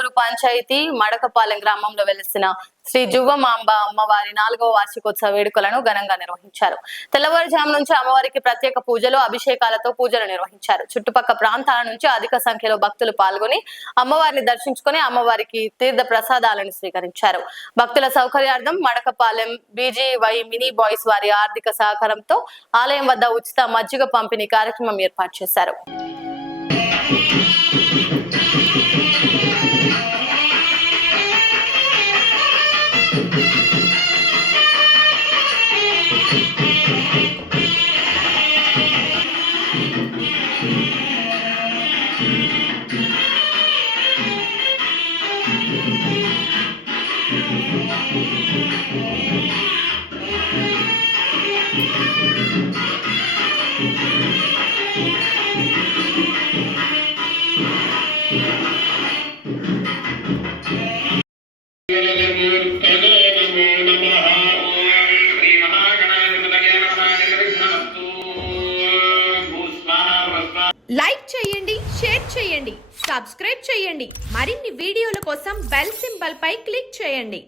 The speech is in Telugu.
మానూరు పంచాయతీ మడకపాలెం గ్రామంలో వెలిసిన శ్రీ జువ్వమాంబ అమ్మవారి 4వ వార్షికోత్సవ వేడుకలను ఘనంగా నిర్వహించారు. తెల్లవారుజాము నుంచి అమ్మవారికి ప్రత్యేక పూజలు, అభిషేకాలతో పూజలు నిర్వహించారు. చుట్టుపక్కల ప్రాంతాల నుంచి అధిక సంఖ్యలో భక్తులు పాల్గొని అమ్మవారిని దర్శించుకుని అమ్మవారికి తీర్థ ప్రసాదాలను స్వీకరించారు. భక్తుల సౌకర్యార్థం మడకపాలెం BGY మినీ బాయ్స్ వారి ఆర్థిక సహకారంతో ఆలయం వద్ద ఉచిత మజ్జిగ పంపిణీ కార్యక్రమం ఏర్పాటు చేశారు. లైక్ చేయండి, షేర్ చేయండి, సబ్స్క్రైబ్ చేయండి. మరిన్ని వీడియోల కోసం బెల్ సింబల్ పై క్లిక్ చేయండి.